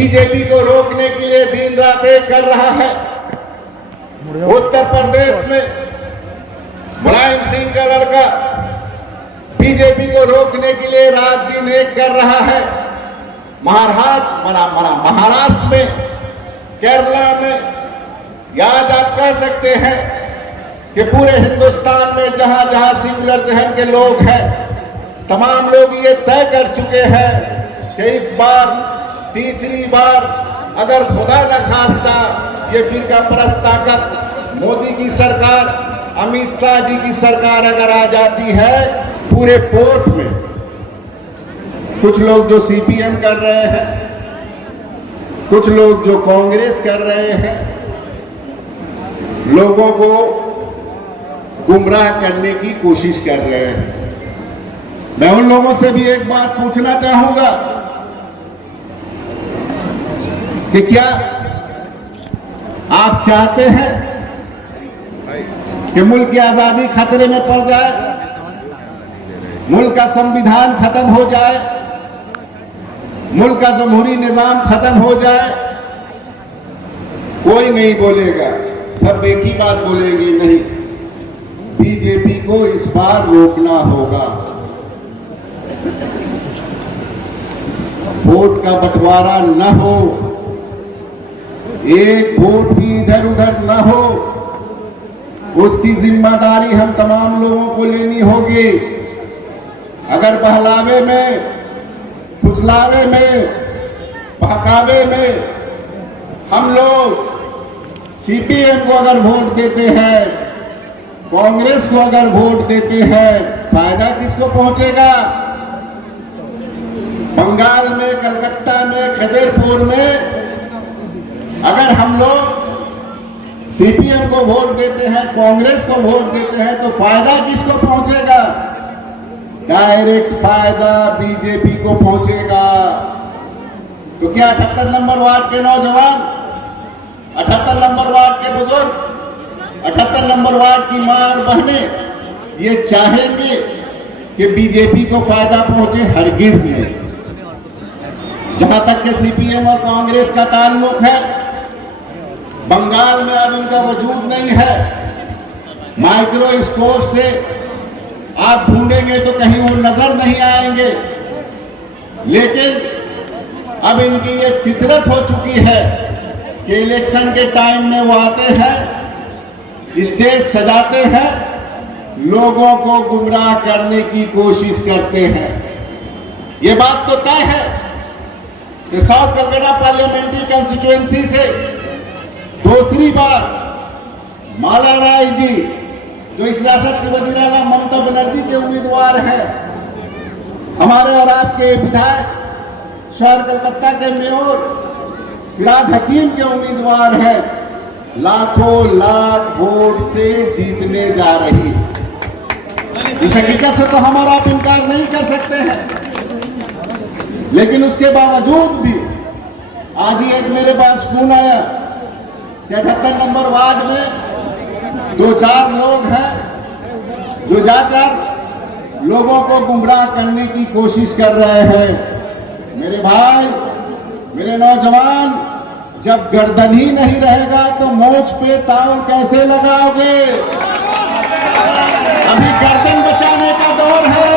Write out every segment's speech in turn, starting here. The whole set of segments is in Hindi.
बीजेपी को रोकने के लिए दिन रात एक कर रहा है। उत्तर प्रदेश में मुलायम सिंह का लड़का बीजेपी को रोकने के लिए रात दिन एक कर रहा है। महाराष्ट्र में, केरला में, या आज आप कह सकते हैं कि पूरे हिंदुस्तान में जहां जहां सिंगुलर जहन के लोग हैं, तमाम लोग ये तय कर चुके हैं कि इस बार तीसरी बार अगर खुदा न खास्ता ये फिरका परस्त ताकत मोदी की सरकार, अमित शाह जी की सरकार अगर आ जाती है, पूरे पोर्ट में कुछ लोग जो सीपीएम कर रहे हैं, कुछ लोग जो कांग्रेस कर रहे हैं, लोगों को गुमराह करने की कोशिश कर रहे हैं। मैं उन लोगों से भी एक बात पूछना चाहूंगा कि क्या आप चाहते हैं कि मुल्क की आजादी खतरे में पड़ जाए, मुल्क का संविधान खत्म हो जाए, मुल्क का जमहूरी निजाम खत्म हो जाए? कोई नहीं बोलेगा, सब एक ही बात बोलेंगे, नहीं, बीजेपी को इस बार रोकना होगा। वोट का बंटवारा न हो, एक वोट भी इधर उधर न हो, उसकी जिम्मेदारी हम तमाम लोगों को लेनी होगी। अगर बहलावे में, फुसलावे में, बहकावे में हम लोग सीपीएम को अगर वोट देते हैं, कांग्रेस को अगर वोट देते हैं, फायदा किसको पहुंचेगा? बंगाल में, कलकत्ता में, खजरपुर में अगर हम लोग सीपीएम को वोट देते हैं, कांग्रेस को वोट देते हैं, तो फायदा किसको पहुंचेगा? डायरेक्ट फायदा बीजेपी को पहुंचेगा। तो क्या 78 नंबर वार्ड के नौजवान, 78 नंबर वार्ड के बुजुर्ग, 78 नंबर वार्ड की मां और बहनें ये चाहेंगे कि बीजेपी को फायदा पहुंचे? हरगिज नहीं। जहां तक के सीपीएम और कांग्रेस का ताल्लुक है, बंगाल में अब उनका वजूद नहीं है। माइक्रोस्कोप से आप ढूंढेंगे तो कहीं वो नजर नहीं आएंगे, लेकिन अब इनकी ये फितरत हो चुकी है कि इलेक्शन के टाइम में वो आते हैं, स्टेज सजाते हैं, लोगों को गुमराह करने की कोशिश करते हैं। ये बात तो तय है कि साउथ कलकत्ता पार्लियामेंट्री कंस्टिट्यूएंसी से दूसरी बार माला राय जी, जो इस रियासत की वज़ीर आला ममता बनर्जी के उम्मीदवार हैं, हमारे और आपके विधायक, शहर कलकत्ता के मेयर फिराद हकीम के उम्मीदवार हैं, लाखों लाख वोट से जीतने जा रही है। इस हकीकत से तो हम और आप इनकार नहीं कर सकते हैं, लेकिन उसके बावजूद भी आज ही एक मेरे पास फोन आया कि 78 नंबर वार्ड में 2-4 लोग हैं जो जाकर लोगों को गुमराह करने की कोशिश कर रहे हैं। मेरे भाई, मेरे नौजवान, जब गर्दन ही नहीं रहेगा तो मोच पे ताव कैसे लगाओगे? अभी गर्दन बचाने का दौर है।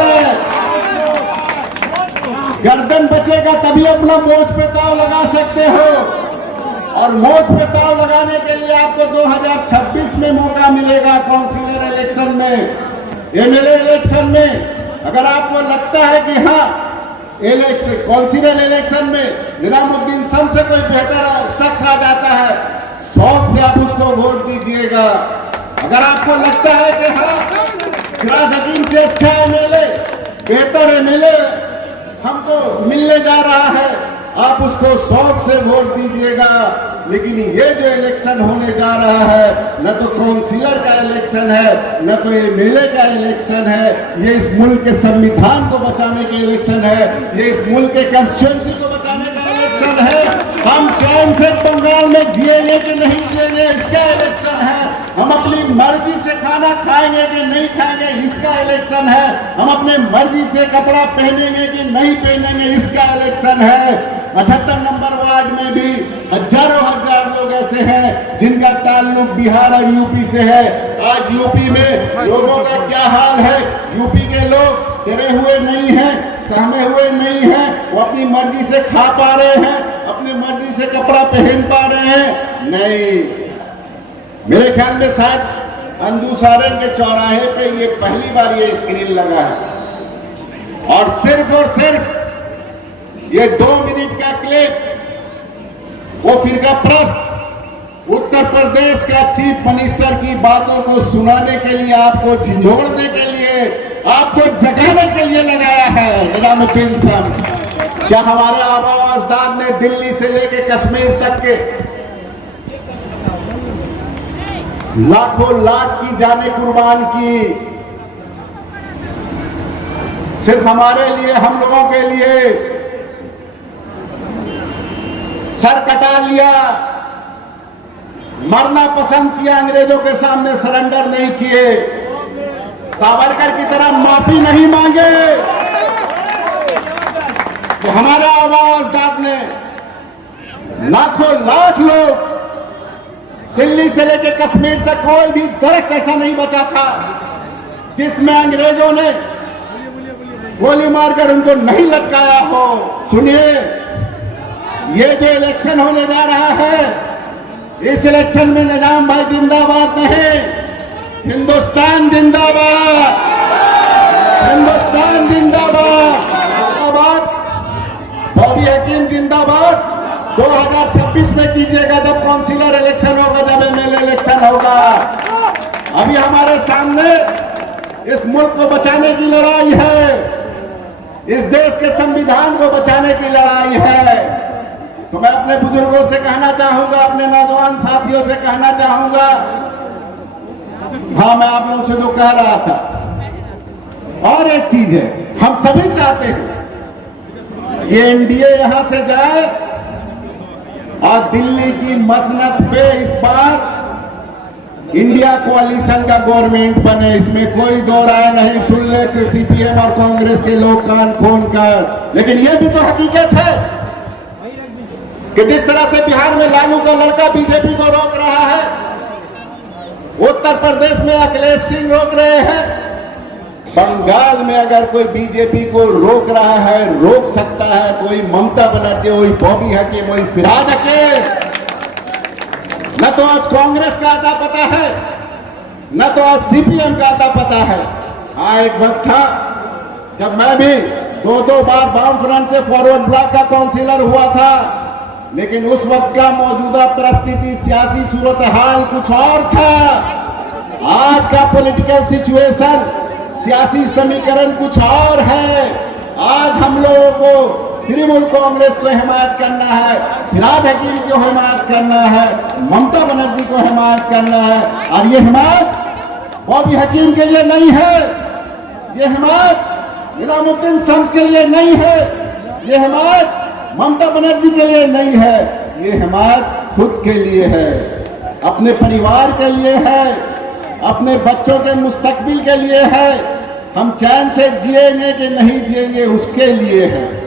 गर्दन बचेगा तभी अपना मोच पे ताव लगा सकते हो, और मोच पे ताव लगाने के लिए आपको 2026 में मौका मिलेगा। काउंसिलर इलेक्शन में, एमएलए इलेक्शन में अगर आपको लगता है कि हाँ, काउंसिलर इलेक्शन में निजामुद्दीन सन से कोई बेहतर शख्स आ जाता है, शौक से आप उसको वोट दीजिएगा। अगर आपको लगता है कि हाँ, फिराद हकीम से अच्छा एमएलए, बेहतर एमएलए हमको मिलने जा रहा है, आप उसको शौक से वोट दीजिएगा। लेकिन ये जो इलेक्शन होने जा रहा है, न तो काउंसिलर का इलेक्शन है, न तो एमएलए का इलेक्शन है, ये इस मुल्क के संविधान को बचाने के इलेक्शन है, ये इस मुल्क के कॉन्स्टिट्यूएंसी को बचाने का इलेक्शन है। हम चैन से बंगाल में जिएंगे कि नहीं जिएंगे, इसका इलेक्शन है। हम अपनी मर्जी से खाना खाएंगे कि नहीं खाएंगे, इसका इलेक्शन है। हम अपने मर्जी से कपड़ा पहनेंगे कि नहीं पहनेंगे, इसका इलेक्शन है। 78 नंबर वार्ड में भी हजारों हजार लोग ऐसे हैं जिनका ताल्लुक बिहार और यूपी से है। आज यूपी में लोगों का क्या हाल है? यूपी के लोग डरे हुए नहीं हैं, सहमे हुए नहीं हैं, वो अपनी मर्जी से खा पा रहे हैं, अपनी मर्जी से कपड़ा पहन पा रहे हैं। नहीं, मेरे ख्याल में शायद अंजू सारण के चौराहे पे ये पहली बार ये स्क्रीन लगा है और सिर्फ ये 2 मिनट का क्लिप वो फिरका प्रस्त उत्तर प्रदेश का चीफ मिनिस्टर की बातों को सुनाने के लिए, आपको झिझोड़ने के लिए, आपको जगाने के लिए लगाया है निजामुद्दीन साहब। क्या हमारे आबा व अजदाद ने दिल्ली से लेकर कश्मीर तक के लाखों लाख की जाने कुर्बान की सिर्फ हमारे लिए, हम लोगों के लिए? सर कटा लिया, मरना पसंद किया, अंग्रेजों के सामने सरेंडर नहीं किए, सावरकर की तरह माफी नहीं मांगे। तो हमारा आवाज़दाद ने लाखों लाख लोग दिल्ली से लेकर कश्मीर तक कोई भी दरख्त ऐसा नहीं बचा था जिसमें अंग्रेजों ने गोली मारकर उनको नहीं लटकाया हो। सुनिए, ये जो इलेक्शन होने जा रहा है, इस इलेक्शन में निजाम भाई जिंदाबाद नहीं, हिंदुस्तान जिंदाबाद, हिंदुस्तान जिंदाबाद, बॉबी हकीम जिंदाबाद। 2026 में कीजिएगा, जब काउंसिलर इलेक्शन होगा, जब एमएलए इलेक्शन होगा। अभी हमारे सामने इस मुल्क को बचाने की लड़ाई है, इस देश के संविधान को बचाने की लड़ाई है। तो मैं अपने बुजुर्गों से कहना चाहूंगा, अपने नौजवान साथियों से कहना चाहूंगा, हाँ, मैं आप लोगों से जो कह रहा था। और एक चीज है, हम सभी चाहते हैं ये एनडीए यहां से जाए और दिल्ली की मसनद पे इस बार इंडिया कोalition का गवर्नमेंट बने, इसमें कोई दो राय नहीं। सुन ले कि सीपीएम और कांग्रेस के लोग कान खोल कर, लेकिन ये भी तो हकीकत है कि जिस तरह से बिहार में लालू का लड़का बीजेपी को रोक रहा है, उत्तर प्रदेश में अखिलेश सिंह रोक रहे हैं, बंगाल में अगर कोई बीजेपी को रोक रहा है, रोक सकता है कोई ममता बनर्जी, कोई बॉबी हकीम, कोई फिरहाद हकीम। न तो आज कांग्रेस का आता पता है, न तो आज सीपीएम का आता पता है। हाँ, एक वक्त था जब मैं भी 2-2 बार वाम फ्रंट से फॉरवर्ड ब्लॉक का काउंसिलर हुआ था, लेकिन उस वक्त का मौजूदा परिस्थिति, सियासी सूरत हाल कुछ और था। आज का पॉलिटिकल सिचुएशन, सियासी समीकरण कुछ और है। आज हम लोगों को तृणमूल कांग्रेस को हिमायत करना है, फिरहाद हकीम को हिमायत करना है, ममता बनर्जी को हिमायत करना है। और ये हिमायत बॉबी हकीम के लिए नहीं है, ये हिमायत निजामुद्दीन शम्स के लिए नहीं है, ये हिमायत ममता बनर्जी के लिए नहीं है, ये हिमायत खुद के लिए है, अपने परिवार के लिए है, अपने बच्चों के मुस्तकबिल के लिए है। हम चैन से जिएंगे कि नहीं जिएंगे, उसके लिए है।